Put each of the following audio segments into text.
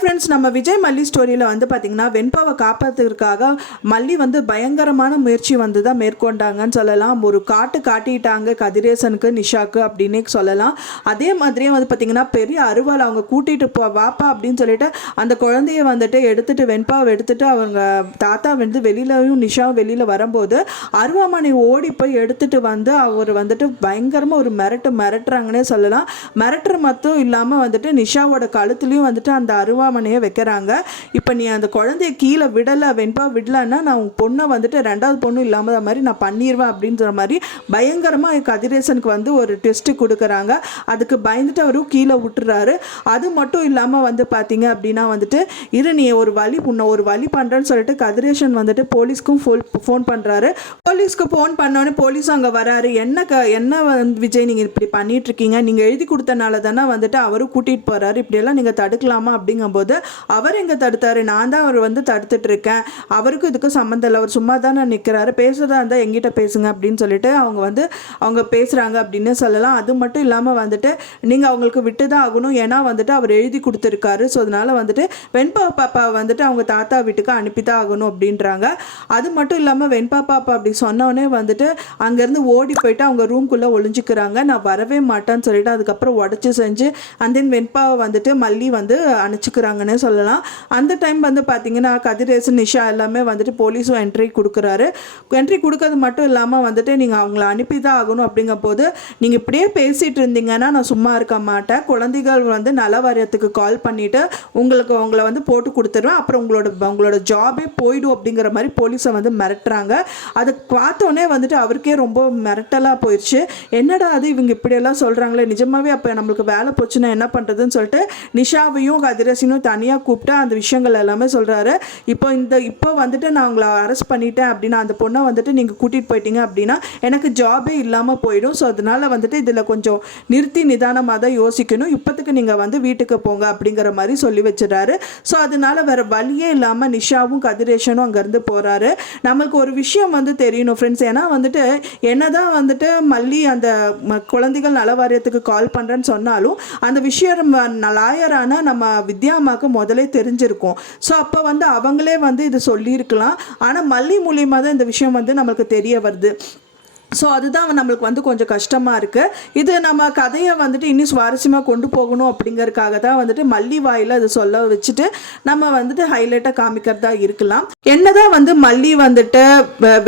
Friends நம்ம விஜய் மல்லி ஸ்டோரியில் வந்து பார்த்திங்கன்னா வெண்பாவை காப்பாற்றுறதுக்காக மல்லி வந்து பயங்கரமான முயற்சி வந்து தான் மேற்கொண்டாங்கன்னு சொல்லலாம். ஒரு காட்டு காட்டிட்டாங்க கதிரேசனுக்கு நிஷாக்கு அப்படின்னே சொல்லலாம். அதே மாதிரியே வந்து பார்த்திங்கன்னா பெரிய அருவாள் அவங்க கூட்டிகிட்டு போ வாப்பா அப்படின்னு சொல்லிட்டு அந்த குழந்தைய வந்துட்டு எடுத்துகிட்டு வெண்பாவை எடுத்துட்டு அவங்க தாத்தா வந்து வெளியிலையும் நிஷாவும் வெளியில் வரும்போது அருவாமனை ஓடி போய் எடுத்துகிட்டு வந்து அவர் வந்துட்டு பயங்கரமாக ஒரு மிரட்டு மிரட்டுறாங்கன்னே சொல்லலாம். மிரட்டுற மட்டும் இல்லாமல் வந்துட்டு நிஷாவோட கழுத்துலையும் வந்துட்டு அந்த அருவாமனையை வைக்கிறாங்க. இப்போ நீ அந்த குழந்தைய கீழே விடலை வெண்பா விடலைன்னா நான் உன் பொண்ணை வந்துட்டு ரெண்டாவது பொண்ணு இல்லாமல் மாதிரி நான் பண்ணிடுவேன் அப்படின்ற மாதிரி பயங்கரமாக கதிரேசனுக்கு வந்து ஒரு டெஸ்ட்டு கொடுக்குறாங்க. அதுக்கு பயந்துட்டு அவரும் கீழே விட்டுறாரு. அது மட்டும் இல்லாமல் வந்து பார்த்தீங்க அப்படின்னா வந்துட்டு இரு நீ ஒரு வழி உன்னை ஒரு வழி பண்ணுறேன்னு சொல்லிட்டு கதிரேசன் வந்துட்டு போலீஸ்க்கும் ஃபோல் ஃபோன் பண்ணுறாரு போலீஸ்க்கு ஃபோன் பண்ணோன்னே போலீஸும் அங்கே வராரு. என்ன க என்ன வந்து விஜய் நீங்கள் இப்படி பண்ணிட்டு இருக்கீங்க? நீங்கள் எழுதி கொடுத்தனால தானே வந்துட்டு அவரும் கூட்டிகிட்டு போகிறாரு இப்படியெல்லாம் நீங்கள் தடுக்கலாமா போது அவர் எங்கே தடுத்தாரு? நான் தான் அவர் வந்து தடுத்துட்டு இருக்கேன் அவருக்கும் இதுக்கும் சம்மந்தம் இல்லை. அவர் சும்மா நான் நிற்கிறாரு பேசுறதா இருந்தால் எங்கிட்ட பேசுங்க அப்படின்னு சொல்லிட்டு அவங்க வந்து அவங்க பேசுகிறாங்க அப்படின்னு சொல்லலாம். அது மட்டும் இல்லாமல் வந்துட்டு நீங்கள் அவங்களுக்கு விட்டு தான் ஆகணும். ஏன்னா வந்துட்டு அவர் எழுதி கொடுத்துருக்காரு. ஸோ அதனால் வந்துட்டு வெண்பா பாப்பா வந்துட்டு அவங்க தாத்தா வீட்டுக்கு அனுப்பி தான் ஆகணும் அப்படின்றாங்க. அது மட்டும் இல்லாமல் வெண்பா பாப்பா அப்படி சொன்னோடனே வந்துட்டு அங்கேருந்து ஓடி போயிட்டு அவங்க ரூம்குள்ளே ஒளிஞ்சிக்கிறாங்க. நான் வரவே மாட்டேன்னு சொல்லிட்டு அதுக்கப்புறம் உடச்சி செஞ்சு அந்த தென் வெண்பாவை வந்துட்டு மல்லி வந்து வச்சுக்கிறாங்கன்னு சொல்லலாம். அந்த டைம் வந்து பார்த்தீங்கன்னா கதிரேசன் நிஷா எல்லாமே வந்துட்டு போலீஸும் என்ட்ரி கொடுக்குறாரு. என்ட்ரி கொடுக்கறது மட்டும் இல்லாமல் வந்துட்டு நீங்கள் அவங்கள அனுப்பி தான் ஆகணும் அப்படிங்க போது நீங்கள் இப்படியே பேசிகிட்டு இருந்தீங்கன்னா நான் சும்மா இருக்க மாட்டேன். குழந்தைகள் வந்து நல வாரியத்துக்கு கால் பண்ணிவிட்டு உங்களுக்கு உங்களை வந்து போட்டு கொடுத்துருவேன். அப்புறம் உங்களோட உங்களோட ஜாபே போயிடும் அப்படிங்கிற மாதிரி போலீஸை வந்து மிரட்டுறாங்க. அது பார்த்தோன்னே வந்துட்டு அவருக்கே ரொம்ப மிரட்டலாக போயிடுச்சு என்னடா அது? இவங்க இப்படியெல்லாம் சொல்கிறாங்களே நிஜமாகவே அப்போ நம்மளுக்கு வேலை போச்சுன்னா என்ன பண்ணுறதுன்னு சொல்லிட்டு நிஷாவையும் கதிரசினும் தனியாக கூப்பிட்டு அந்த விஷயங்கள் எல்லாமே சொல்கிறாரு இப்போ இந்த இப்போ வந்துட்டு நான் உங்களை அரெஸ்ட் பண்ணிட்டேன் அப்படின்னா அந்த பொண்ணை வந்துட்டு நீங்கள் கூட்டிகிட்டு போயிட்டீங்க அப்படின்னா எனக்கு ஜாபே இல்லாமல் போயிடும். ஸோ அதனால வந்துட்டு இதில் கொஞ்சம் நிறுத்தி நிதானமாக தான் யோசிக்கணும். இப்போத்துக்கு நீங்கள் வந்து வீட்டுக்கு போங்க அப்படிங்கிற மாதிரி சொல்லி வச்சிடறாரு. ஸோ அதனால வேறு வழியே இல்லாமல் நிஷாவும் கதிரேஷனும் அங்கேருந்து போகிறாரு நமக்கு ஒரு விஷயம் வந்து தெரியணும் ஃப்ரெண்ட்ஸ் ஏன்னா வந்துட்டு என்ன தான் வந்துட்டு மல்லி அந்த குழந்தைகள் நல வாரியத்துக்கு கால் பண்ணுறேன்னு சொன்னாலும் அந்த விஷயம் லாயரான நம்ம அம்மாவுக்கு முதலே தெரிஞ்சிருக்கும். ஸோ அப்போ வந்து அவங்களே வந்து இது சொல்லியிருக்கலாம். ஆனால் மல்லி மூலியமாக தான் இந்த விஷயம் வந்து நம்மளுக்கு தெரிய வருது. ஸோ அதுதான் நம்மளுக்கு வந்து கொஞ்சம் கஷ்டமாக இருக்குது இது நம்ம கதையை வந்துட்டு இன்னும் சுவாரஸ்யமாக கொண்டு போகணும் அப்படிங்கிறதுக்காக தான் வந்துட்டு மல்லி வாயில் அது சொல்ல வச்சுட்டு நம்ம வந்துட்டு ஹைலைட்டாக காமிக்கிறதா இருக்கலாம். என்னதான் வந்து மல்லி வந்துட்டு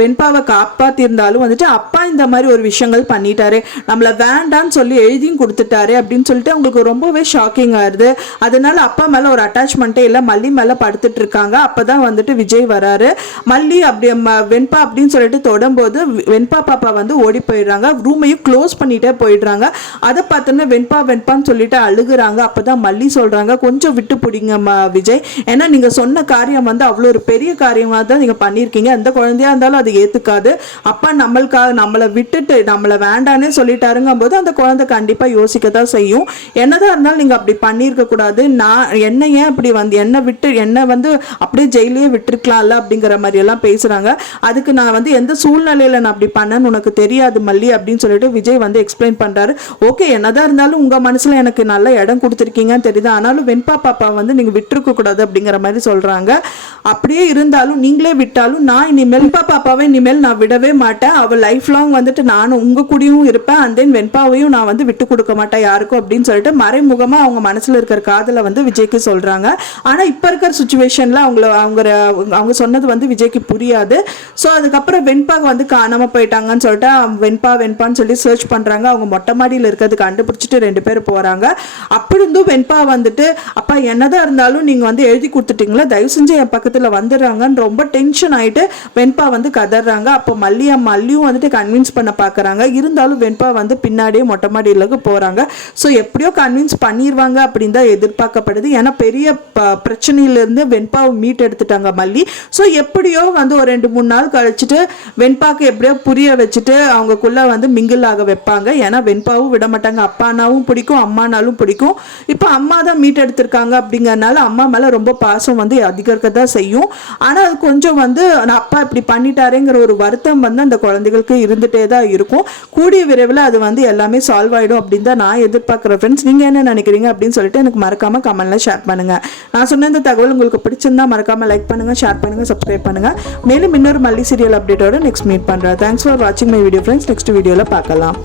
வெண்பாவை காப்பாற்றிருந்தாலும் வந்துட்டு அப்பா இந்த மாதிரி ஒரு விஷயங்கள் பண்ணிட்டாரு. நம்மளை வேண்டான்னு சொல்லி எழுதியும் கொடுத்துட்டாரு அப்படின்னு சொல்லிட்டு அவங்களுக்கு ரொம்பவே ஷாக்கிங் ஆகுது அதனால அப்பா மேலே ஒரு அட்டாச்மெண்ட்டே இல்லை மல்லி மேலே படுத்துட்டு இருக்காங்க. அப்போ தான் வந்துட்டு விஜய் வராரு. மல்லி அப்படி வெண்பா அப்படின்னு சொல்லிட்டு தொடும்போது வெண்பா பாப்பா வந்து ஓடி போயிடுறாங்க. ரூமையும் க்ளோஸ் பண்ணிட்டே போயிடுறாங்க. அதை பார்த்தோன்னா வெண்பா வெண்பான்னு சொல்லிட்டு அழுகுறாங்க. அப்பதான் மல்லி சொல்றாங்க கொஞ்சம் விட்டு பிடிங்க விஜய். ஏன்னா நீங்க சொன்ன காரியம் வந்து அவ்வளோ ஒரு பெரிய காரியமாக தான் நீங்க பண்ணியிருக்கீங்க. எந்த குழந்தையா இருந்தாலும் அது ஏத்துக்காது. அப்பா நம்மளுக்காக நம்மளை விட்டுட்டு நம்மளை வேண்டானே சொல்லிட்டாருங்கும் போது அந்த குழந்தை கண்டிப்பா யோசிக்க தான் செய்யும். என்னதான் இருந்தாலும் நீங்க அப்படி பண்ணியிருக்க கூடாது. நான் என்ன ஏன் இப்படி வந்து என்ன விட்டு என்ன வந்து அப்படியே ஜெயிலே விட்டுருக்கலாம்ல? அப்படிங்கிற மாதிரி எல்லாம் பேசுறாங்க. அதுக்கு நான் வந்து எந்த சூழ்நிலையில நான் அப்படி பண்ணேன்னு உனக்கு தெரியாது மல்லி அப்படின்னு சொல்லிட்டு விஜய் வந்து எக்ஸ்பிளைன் பண்றாரு. ஓகே என்னதான் இருந்தாலும் உங்கள் மனசில் எனக்கு நல்ல இடம் கொடுத்துருக்கீங்கன்னு தெரியுது. ஆனாலும் வெண்பா பாப்பா வந்து நீங்கள் விட்டுருக்க கூடாது அப்படிங்கிற மாதிரி சொல்கிறாங்க அப்படியே இருந்தாலும் நீங்களே விட்டாலும் நான் இனிமேல் வெண்பா பாப்பாவை இனிமேல் நான் விடவே மாட்டேன். அவள் லைஃப் லாங் வந்துட்டு நானும் உங்க கூடயும் இருப்பேன். அண்ட் தென் வெண்பாவையும் நான் வந்து விட்டு கொடுக்க மாட்டேன் யாருக்கும் அப்படின்னு சொல்லிட்டு மறைமுகமாக அவங்க மனசில் இருக்கிற காதலை வந்து விஜய்க்கு சொல்கிறாங்க ஆனால் இப்போ இருக்கிற சுச்சுவேஷனில் அவங்கள அவங்க அவங்க சொன்னது வந்து விஜய்க்கு புரியாது. ஸோ அதுக்கப்புறம் வெண்பாவை வந்து காணாம போயிட்டாங்கன்னு சொல்லிட்டு சொல்லிட்டு வெண்பா வெண்பான்னு சொல்லி சர்ச் பண்ணுறாங்க அவங்க மொட்டை மாடியில் இருக்கிறது கண்டுபிடிச்சிட்டு ரெண்டு பேர் போகிறாங்க அப்படி இருந்தும் வெண்பா வந்துட்டு அப்பா என்னதான் இருந்தாலும் நீங்கள் வந்து எழுதி கொடுத்துட்டீங்களா தயவு செஞ்சு என் பக்கத்தில் வந்துடுறாங்கன்னு ரொம்ப டென்ஷன் ஆயிட்டு வெண்பா வந்து கதறாங்க. அப்போ மல்லியா மல்லியும் வந்துட்டு கன்வின்ஸ் பண்ண பார்க்குறாங்க இருந்தாலும் வெண்பா வந்து பின்னாடியே மொட்டை மாடியிலுக்கு போகிறாங்க ஸோ எப்படியோ கன்வின்ஸ் பண்ணிடுவாங்க அப்படின்னு தான் எதிர்பார்க்கப்படுது. ஏன்னா பெரிய ப- பிரச்சனையிலிருந்து வெண்பாவை மீட் எடுத்துட்டாங்க மல்லி. ஸோ எப்படியோ வந்து ஒரு ரெண்டு மூணு நாள் கழிச்சிட்டு வெண்பாக்கு எப்படியோ புரிய வச்சு வச்சுட்டு அவங்கக்குள்ளே வந்து மிங்கிள் ஆக வைப்பாங்க. ஏன்னா வெண்பாவும் விட மாட்டாங்க. அப்பானாவும் பிடிக்கும் அம்மானாலும் பிடிக்கும். இப்போ அம்மா தான் மீட் எடுத்திருக்காங்க அப்படிங்கிறனால அம்மா மேலே ரொம்ப பாசம் வந்து அதிகரிக்க தான் செய்யும். ஆனால் அது கொஞ்சம் வந்து நான் அப்பா இப்படி பண்ணிட்டாருங்கிற ஒரு வருத்தம் வந்து அந்த குழந்தைகளுக்கு இருந்துகிட்டே தான் இருக்கும். கூடிய விரைவில் அது வந்து எல்லாமே சால்வ் ஆகிடும் அப்படின்னு தான் நான் எதிர்பார்க்குறேன். ஃப்ரெண்ட்ஸ் நீங்கள் என்ன நினைக்கிறீங்க அப்படின்னு சொல்லிட்டு எனக்கு மறக்காமல் கமெண்ட்டில் ஷேர் பண்ணுங்கள் நான் சொன்ன இந்த தகவல் உங்களுக்கு பிடிச்சிருந்தா மறக்காமல் லைக் பண்ணுங்கள் ஷேர் பண்ணுங்கள் சப்ஸ்கிரைப் பண்ணுங்கள் மேலும் இன்னொரு மல்லி சீரியல் அப்டேட்டோட நெக்ஸ்ட் மீட் பண்ணுறேன் தேங்க்ஸ் ஃபார் வாட்சிங் மை வீடியோ ஃப்ரெண்ட்ஸ் நெக்ஸ்ட் வீடியோவில் பார்க்கலாம்.